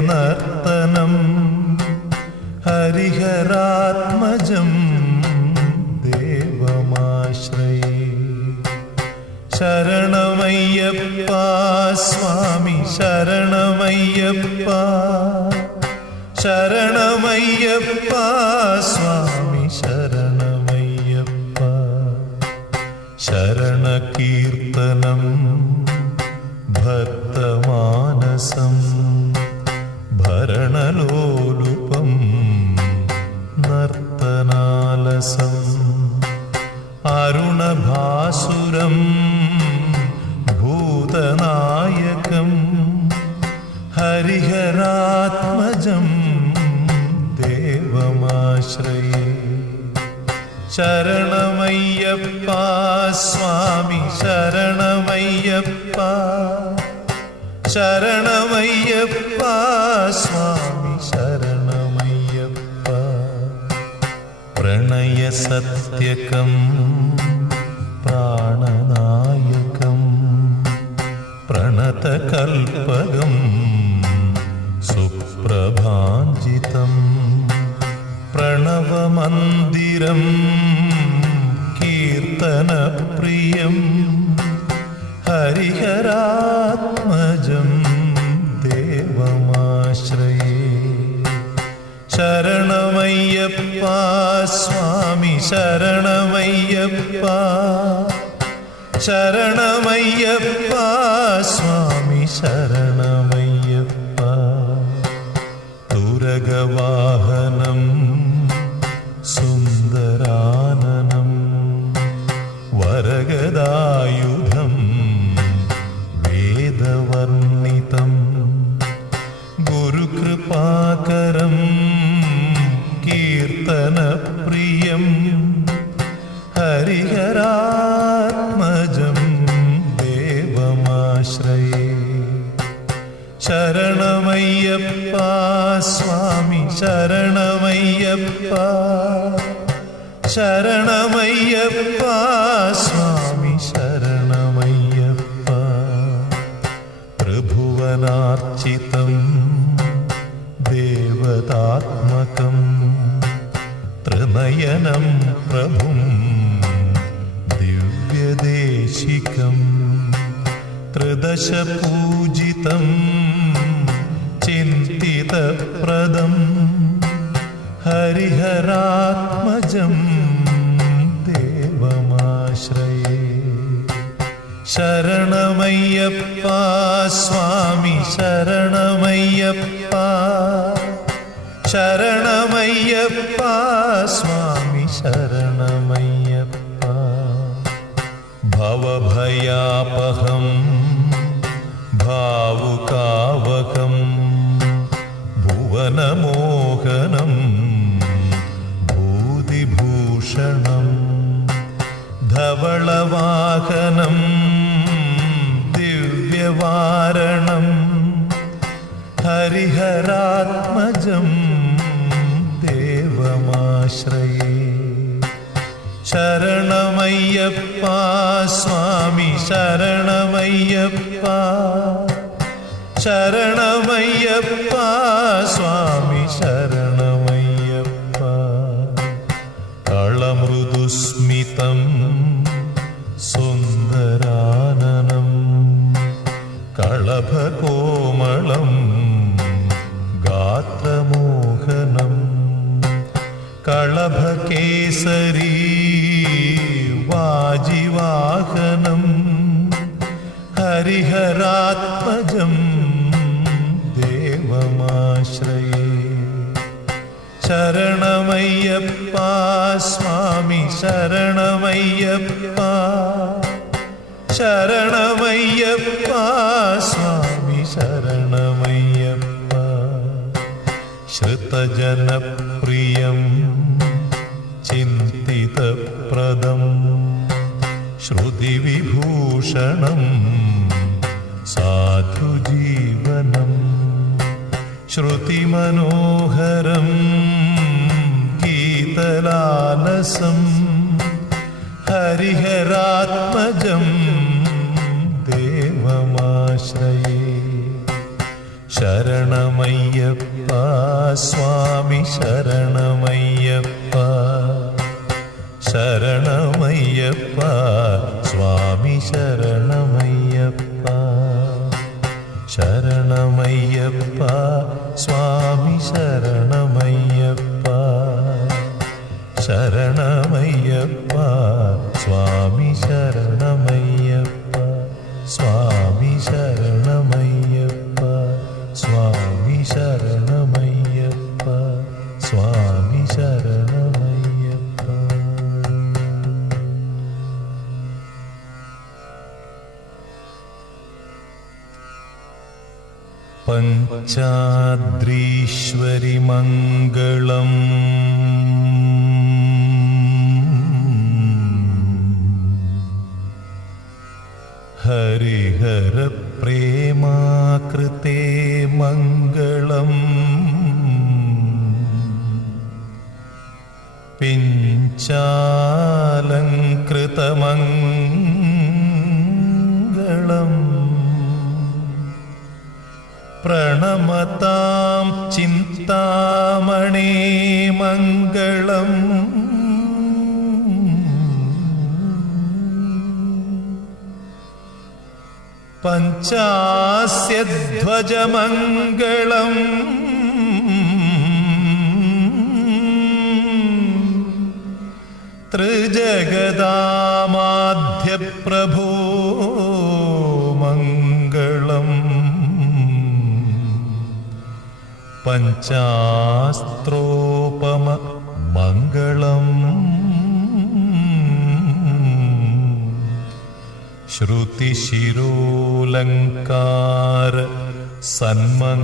നർത്തനം ഹരിഹരാത്മജം ദേവമാശ്രയേ. ശരണമയ്യപ്പ സ്വാമി ശരണമയ്യപ്പ, ശരണമയ്യപ്പ സ്വാമി ശരണമയ്യപ്പ. ശരണകീർത്തനം ഭക്തമാനസം ഭരണലോലുപം നർത്തനാലസം. അരുണഭാസുരം ഭൂതനായകം ഹരിഹരാത്മജം ദേവമാശ്രയേ. ശരണമയ്യപ്പ സ്വാമി ശരണമയ്യപ്പ, ശരണമയ്യപ്പ സ്വാമി ശരണമയ്യപ്പ. പ്രണയസത്യകം പ്രാണനായകം പ്രണതകൽപകം സുപ്രഭാഞ്ജിതം. പ്രണവമന്ദിരം കീർത്തനപ്രിയം ഹരിഹരാത്മജം ദേവമാശ്രയേ. ശരണമയ്യപ്പ സ്വാമി ശരണമയ്യപ്പ, ശരണമയ്യപ്പ സ്വാമി ശരണമയ്യപ്പ. തുരഗവാഹനം സുന്ദരാനനം വരഗദായുധം വേദവർണിതം. ഗുരുകൃപാകരം കീർത്തനപ്രിയം ഹരിഹരാത്മജം ദേവമാശ്രയേ. ശരണമയ്യപ്പ സ്വാമി ശരണമയ്യപ്പ, ശരണമയ്യപ്പ സ്വാമി ശരണമയ്യപ്പ. ത്രിഭുവനാർച്ചിതം ദേവതാത്മകം ത്രിനയനം പ്രഭും ദിവ്യദേശികം. ത്രിദശപൂജിതം ചിന്തിതപ്രദം ഹരിഹരാത്മജം ദേവമാശ്രയേ. ശരണമയ്യപ്പ സ്വാമി ശരണമയ്യപ്പ, ശരണമയ്യപ്പ സ്വാമി ശരണമയ്യപ്പ. ഭവഭയാപഹം ഭാവുകാവകം ഭുവനമോഹനം ഭൂതിഭൂഷണം. ധവളവാഹനം ദിവ്യവാരണം ഹരിഹരാത്മജം ദേവമാശ്രയേ. ശരണമയ്യപ്പ സ്വാമി ശരണമയ്യപ്പ, ശരണമയ്യപ്പ സ്വാമി ശരണമയ്യപ്പ. കളമൃദുസ്മിതം സുന്ദരാനനം കളഭകോമളം ഗാത്രമോഹനം. കളഭകേസരീ വാജിവാഹനം ഹരിഹരാത്മജം ദേവമാശ്രയേ. ശരണമയ്യപ്പ സ്വാമി ശരണമയ്യപ്പ, ശരണമയ്യപ്പ സ്വാമി ശരണമയ്യപ്പ. ശ്രുതജനപ്രിയം ചിന്തിതപ്രദം ശ്രുതിവിഭൂഷണം സാധുജീവനം. ശ്രുതിമനോഹരം ഗീതലാലസം ഹരിഹരാത്മജം ദേവമാശ്രയേ. ശരണമയ്യപ്പ സ്വാമി ശരണമയ്യപ്പ ശരണമയ്യപ്പ സ്വാമി ശരണമയ്യപ്പ ശരണമയ്യപ്പ സ്വാമി ശരണമയ്യപ്പ ശരണമയ്യപ്പ സ്വാമി ശരണമയ്യപ്പ സ്വാമി ശരണമയ്യപ്പ സ്വാമി ശരണമയ്യപ്പ സ്വാമി ശരണമയ്യപ്പ. പഞ്ചാദ്രീശ്വരി മംഗളം ഹരിഹര പ്രേമാകൃതേ മംഗളം പിഞ്ചാലങ്കൃതമംഗളം പ്രണമതാം ചിന്താമണേ മംഗളം പഞ്ചാസ്യധ്വജമംഗളം ത്രിജഗദാമാധ്യപ്രഭോ മംഗളം പഞ്ചാസ്ത്രോപമ മംഗളം ശ്രുതിശിരോലങ്കാര സന്മംഗളം